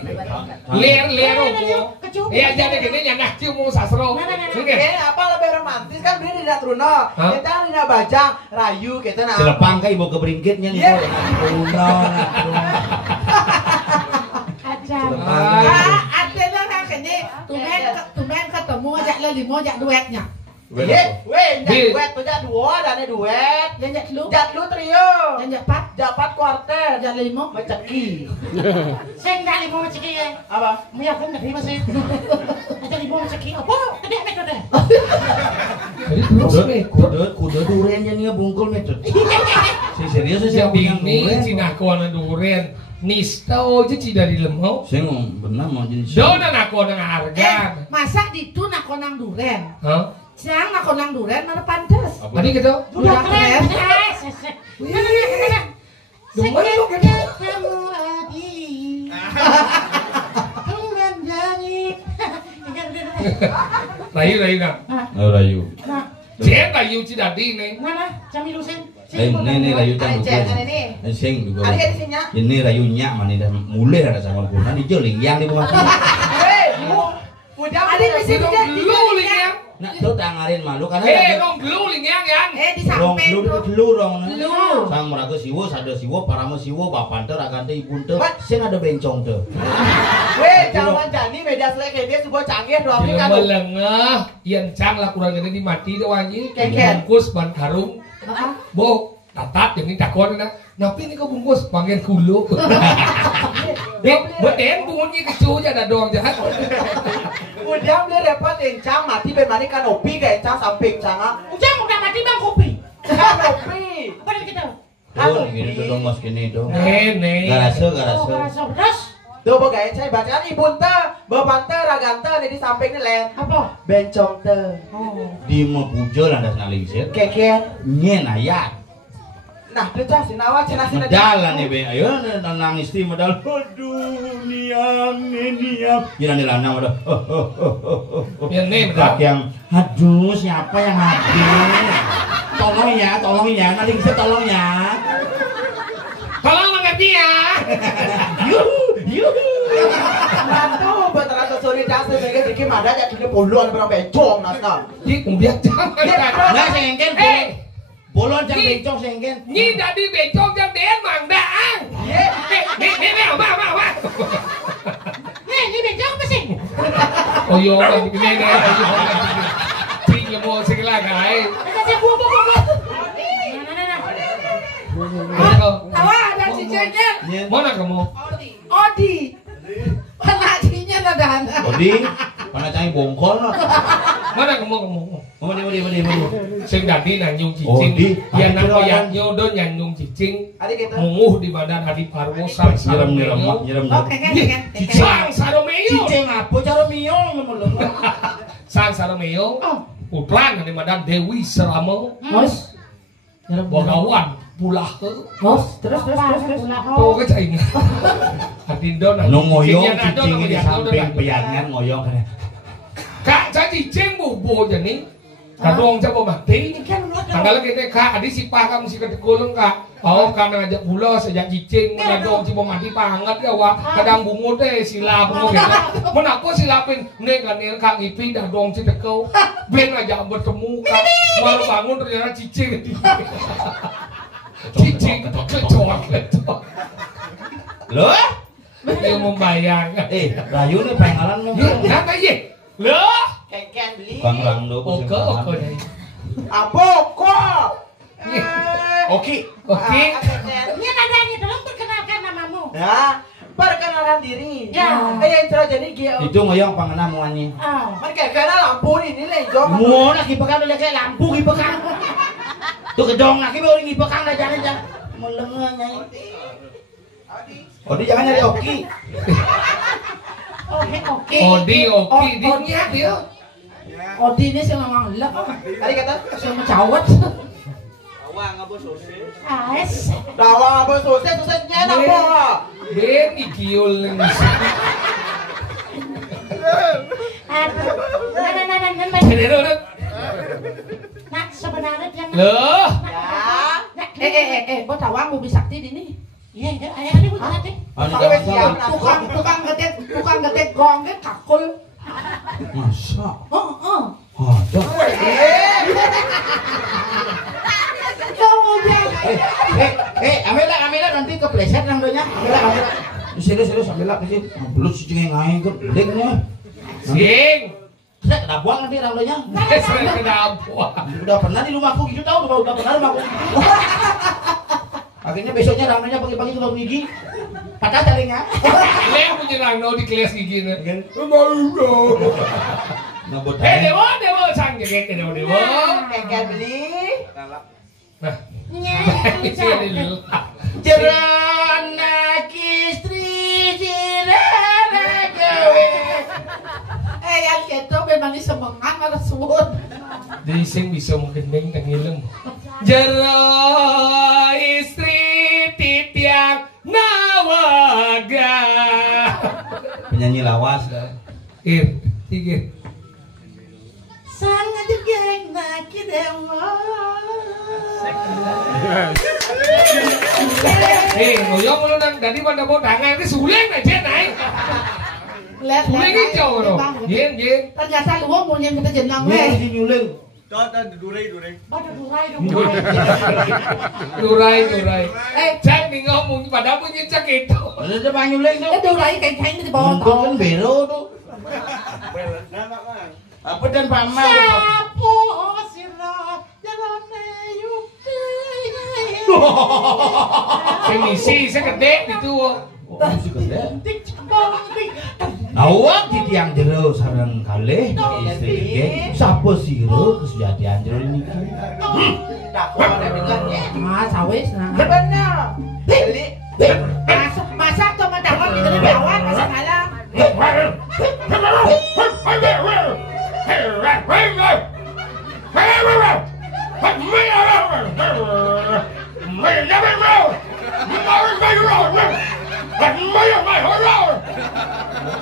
Ler opo. Ya jadi kene nyanah cium mau sasro. Ini apa lebih romantis kan beli tidak Truno. Kita tidak bajang rayu kita nak. Selepang ka ibu keberingkitnya nih. Truno. Ada lah kene tumen ketemu ajak limo ajak duetnya. Weh, jak duet dua dan duet. Jak lu trio. jak Japat kuartet. jak limo Maceki. sing dak limo maceki ya. Apa? Mia kan dak limo sih. Ajak limo maceki apa? Gede met gede. Kuda durian nya bungkul metode. Si serius sih Yang bini cina kuana duren. Nisto aja dari lemau. Sing benar mau jadi. Dona nako nang harga. Masa ditu nakonang duren. Hah? Jangan nakonang duren mana pantes. Tadi gitu. Udah keren. Demen lu kan. Kamu lagi. Tuhan janji. Rayu kan. Rayu. Nah, Jen rayu cidadi nih. mana? Camilu sen. Ini rayu Ada tangguh. cek ini. Sing juga. Ada di sini. Ini rayunya mana dah mulai ada sama kurang di jeling yang di bawah. Hei, udah Ada di sini. Lu lingnya. Nak tuh tangarin malu karena. Dong lu lingnya kan. Di Rong samping. lu dong. Lu. Sang meraga siwo, sada siwo, parama siwo, bapan teh, ragan teh, ibun teh. Sing ada bencong teh. Weh, zaman jani media sosial dia sebuah canggih doang Dia kan. melengah, yang cang lah kurang ini dimati doang ini. Keket. Bungkus ban karung, bo tatap yang ini takon na. Napi ini kau bungkus panggil kulu. Beden bungunyi kecu aja ada doang jahat. Udah beli repot encang mati bermani kanopi ke encang samping canga. Ujang udah mati bang kopi. Kanopi. Apa yang kita? Oh, gini tuh dong mas gini dong. Nih. Garase. Terus Tuh bagai saya bacaan ibun teh, bapak teh, ragan teh di samping ini len. apa? Bencong teh. Di mebujel ada senalisir. Keket. Nyen ayat. Nah, tuh cah sinawa cenah sina. Jalan nih be, ayo nangis ti modal. Aduh, niam. Jangan dilanang udah. Yang nih Yang aduh siapa yang hadir? Tolong ya, nanti bisa tolong ya. Tolong mengerti ya. Yuhu. Nanti beneran sesuri cah sebagai dikit ada aja kini puluhan berapa bencong nasta. Di kemudian jangan. Nah sengken bolon jang bencong sengken. Nyi dari bencong jang den mangdaan. Nih, apa? Ini bencong apa sih? Oh yo, ini. Cing ya mau segala guys. Saya buah. Tawa ada cicenya. Mana kamu? Odi. Penacinya nadana. Odi, mana cai bongkol no. Mana kamu? Modi. Sing dadi nanyung Oh, cicing. di. Yang nang yang nyodon nanyung cicing. Adik kita. Munguh di badan Adi Parwo sang Nyerem. Sang Saromeo. Cicing apa cara miong memulung. Sang Saromeo. Putran di badan Dewi Seramo. Mas. Bogawan pulah ke. Terus. Tuh ke cai. Hadindo nang Ngoyong cicing di samping peyangan ngoyong kan. Kak saya cicing bubo jadi. Kadong coba mati. Tanggal kita kak adi si pakam si ketekulung kak. Oh karena ngajak pula sejak cicing kadong coba mati pangat ya wah. Kadang bungo teh sila bungo gitu. Menapa silapin nih kan kak ngipi dah dong si tekau. Ben aja bertemu kak. Malu bangun ternyata cicing. Cicing kecot. Loh? Dia membayang. Rayu nih pengalan lo. Apa ye? Loh? Keket beli. Bang Rando Oke. Apa kok? Oke. Ini nadanya tolong perkenalkan namamu. Ya, perkenalan diri. Ya. Yang cerah jadi Gio. Itu ngoyong pangena muannya. Mereka kena lampu ini nih, Jom. Mau lagi pegang udah kayak lampu gipekan. Tuh gedong lagi baru gipekan dah jangan. Melengahnya. Odi jangan nyari Oki. Oke. Odi, dia. Odi ini sih memang lek. Tadi kata Sama cawat. Dawang apa sosis? Ais. Dawang apa sosis? Sosisnya apa? Ben ikiul ning. Aduh. Nah. Cedero deh. Nak sebenarnya dia Loh. Ya. Bos Tawang mau bisakti di ini. Iya, iya, ayah ini bukan hati. Tukang getek gong kan kakul. Masa? Oh. Ada. Ambillah nanti kepleset nang donya. Ambillah. Serius ambillah ke sini. Belut si cengeng aing ke leknya. Sing. Saya kena buang nanti nang donya. Saya kena buang. Udah pernah di rumahku gitu tahu udah pernah di rumahku. Akhirnya besoknya ramenya pagi-pagi ke dokter gigi. Patah telinga. Leng menyerang no di kelas gigi nih. Ngebut. Dewo sang jaket dewo. Bengkel beli. Nah. Jeranak istri jeranak gawe. Yang itu memang disemengan malah suut. Jadi sing bisa menggendeng tengilem. Jero istri titiang nawaga. Penyanyi lawas dah. Tiga. Sangat geng nak dewa. Ngoyong lu nang tadi pada mau tangan itu suleng aja naik. Suleng ini jauh loh. Yen. Ternyata lu mau nyen kita jenang Ini di nyuling. Pada durai dong. Durai. Cek nih ngomong pada punya cek itu. Ada depan nyuling tuh. Durai kayak di bawah Untung kan bero tuh. Apa dan pamal? Sapo sira jalane yukti. Misi segede gitu. Masih gede. Tik cebong tik. Nawak di tiang jero sareng kalih istri ge sapa sira kesejatian jero niki. Dakwa ada dengarnya. Sawis nah. Benar. Beli. Masa tuh mendapat di bawah masa kalah.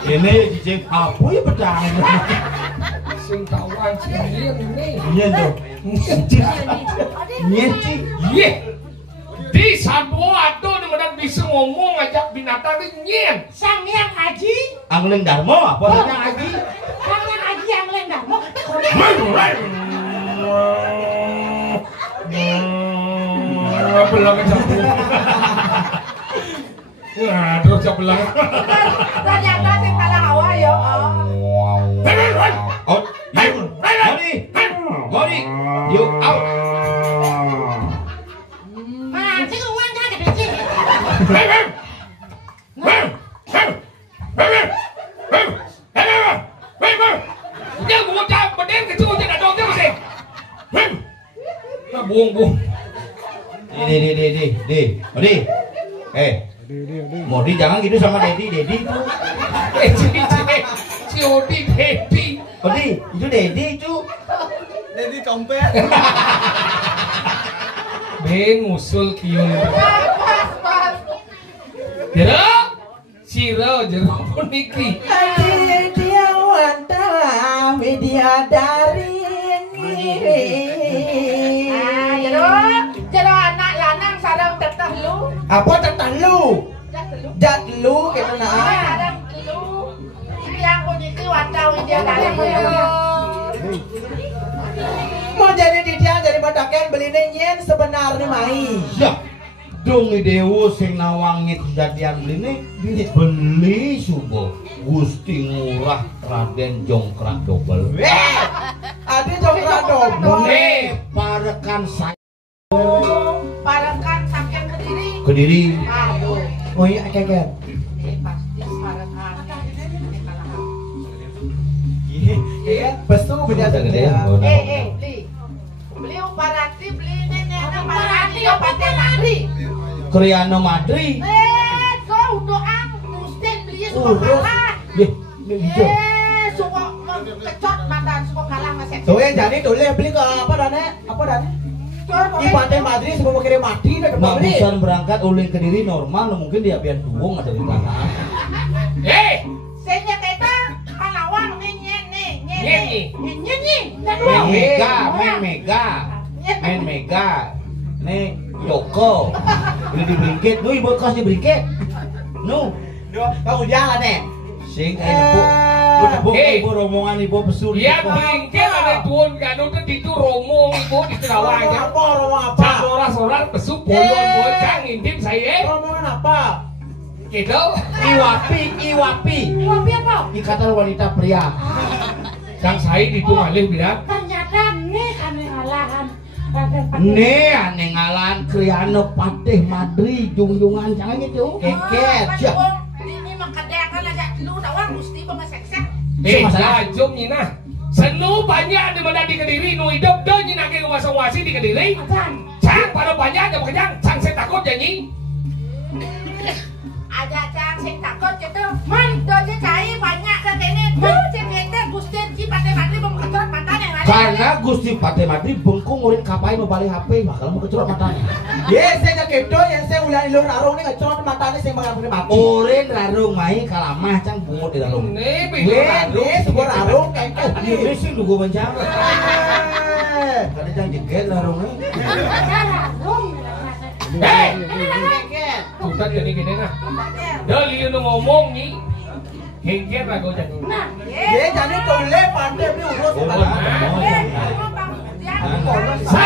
Ini cicing apa ya pedang? Sing kawan cian ini. Iya tuh. Nyeci. Iya. Di Sabua tuh demen bisa ngomong ajak binatang itu nyen. Sang Hyang Haji. Angling Darmo apa Sang Haji? Sang Hyang Haji yang lain dah. Mau Belang campur. Wah, terus belang. Ternyata sing kalah hawa ya. Oh, Mori, you out. mancing uang kan gede sih. Dia bocah beden gitu tidak dong dia masih. Buang. Modi. Modi jangan gitu sama Dedi itu. Si Odi Dedi. Modi, itu Dedi itu. Jadi dompet. Ben ngusul kieu. Jero, siro jero puniki. Dia wantala media dari Jero anak lanang sareng teteh lu. apa teteh lu? Dat lu gitu nah. Sareng lu. Yang puniki watau dia dari. Mau jadi dia dari badakan beli nyen sebenarnya mai. Ya, dong dewo sing nawangi kejadian beli subuh Gusti Ngurah Raden Jongkrak Dobel. Ada jongkrak dobel. Parekan saya Parekan sampean Kediri. Kediri. Aduh. Oh iya keket. Pasti parekan. Iya, bestu beda Gede. Beli. Beli uparati, beli nenek uparati, opate nari. Kriano Madri. Kau doang, Mustin beli suka kalah. Suka Suka kecot mantan, suka kalah ngasih. Tuh yang jadi tuh beli ke apa dane? Apa dane? Di Pantai Madri sebelum akhirnya mati dah depan beli. Bagusan berangkat oleh ke diri normal mungkin dia biar duung ada di tanah. Senya kita kalawang nyenyi. Main mega. Nih Yoko. Udah dibringket, nu ibu kos dibringket. Nu, Kamu jangan nih. sing nepuk ibu rombongan ibu pesul. Iya bringket ada tuan kanu tuh itu romong ibu di Terawang. Romong apa? Cak soras pesu boyon bocang ngintip saya. Romongan apa? Gitu. Iwapi. Wapi apa? Ikatan wanita pria. Sang saya itu malih bilang. Ternyata nih aneh ngalahan. Nih aneh ngalan kriano patih madri jungjungan jangan gitu. Keket. Ini mengkadeakan aja lu tawang gusti pengeseksek. Lajum nyina. Senu banyak di mana di Kediri nu hidup do nyina ke wasi di Kediri. Cang pada banyak aja kejang. Cang saya takut janji. Aja cang sing takut gitu. Man doje cai banyak ke kene. Tuh cekete gusti ci Pantai Madri bengkecorat matanya ngade. Karena Gusti Pantai Madri bengkung ngurin kapain mau balik HP bakal mau kecurat matanya. Yes, saya nak kedo yang saya ulang ilur arung ni ngecot matanya saya mengambil mati. Urin rarung mai kalamah cang bungut di rarung. Nih Yes, sebuah arung kengkeh. Ini sih lugu bencana. Kada cang jeget rarungnya. Tutan jadi gini nah. Dari lu ngomong nih. Hengker lah kau jadi. Yes, jadi toleh pandai ni urus. Saya